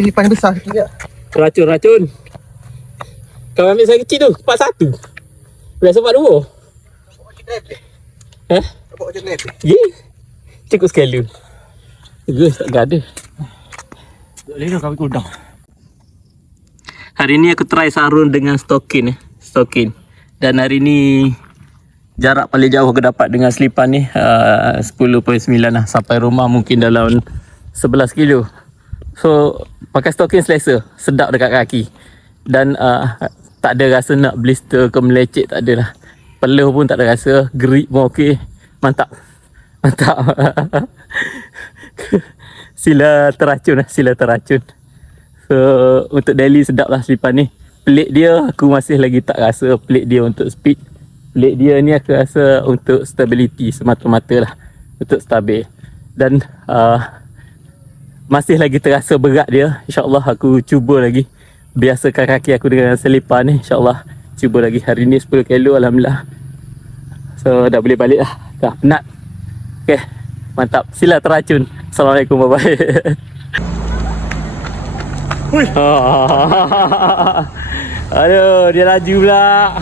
Lipan besar sikit tak? Racun. Kau ambil saya kecil tu, part 1. Biasa part 2. Hah? Nampak macam lepek. Ya? Cukup sekali. Bagus, tak ada. Tak boleh dah kawin kudang. Hari ni aku try sarun dengan stokin. Dan hari ni jarak paling jauh aku dapat dengan selipan ni 10.9 lah. Sampai rumah mungkin dalam 11 kilo. So pakai stokin selesa, sedap dekat kaki. Dan tak ada rasa nak blister ke melecet, tak ada lah. Peluh pun tak ada rasa, grip pun okey. Mantap. Sila teracun. So untuk daily sedap lah selipan ni. Plate dia aku masih lagi tak rasa plate dia untuk speed. Plate dia ni aku rasa untuk stability semata-mata lah, untuk stabil. Dan masih lagi terasa berat dia. InsyaAllah aku cuba lagi biasakan kaki aku dengan selipan ni. InsyaAllah cuba lagi. Hari ni 10 kilo Alhamdulillah. So dah boleh balik lah. Dah penat. Okay, mantap. Sila teracun. Assalamualaikum, bye-bye. Hui. Aduh, dia laju pula.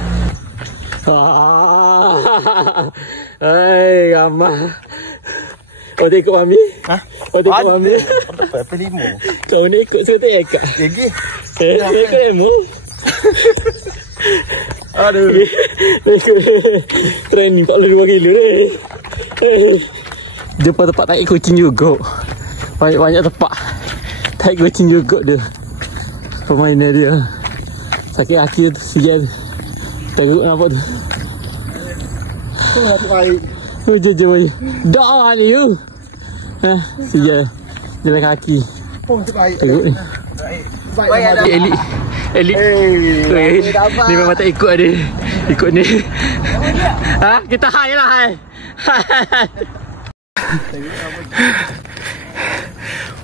Hai, ramah. Kau tak ikut Mami? Ha? Kau tak ikut Mami? Apa lima? Kau ni ikut saya tak ikut? Gigi. Ikut emu? Aduh. Ikut training 42 kilo ni. Jumpa tempat tarik kucing juga. Banyak tempat tarik kucing juga dia. Permainan dia. Sakit kaki tu sial. Teruk nampak tu. Tu nak baik. Jom. Dah ni you. Sial. Jalan kaki. Pun terbaik. Teruk ni. Baik. Elit. Ni memang tak ikut dia. Ikut ni. Ha? Kita hai lah hai.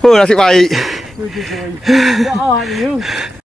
Oh, nasib baik. Dah ni you.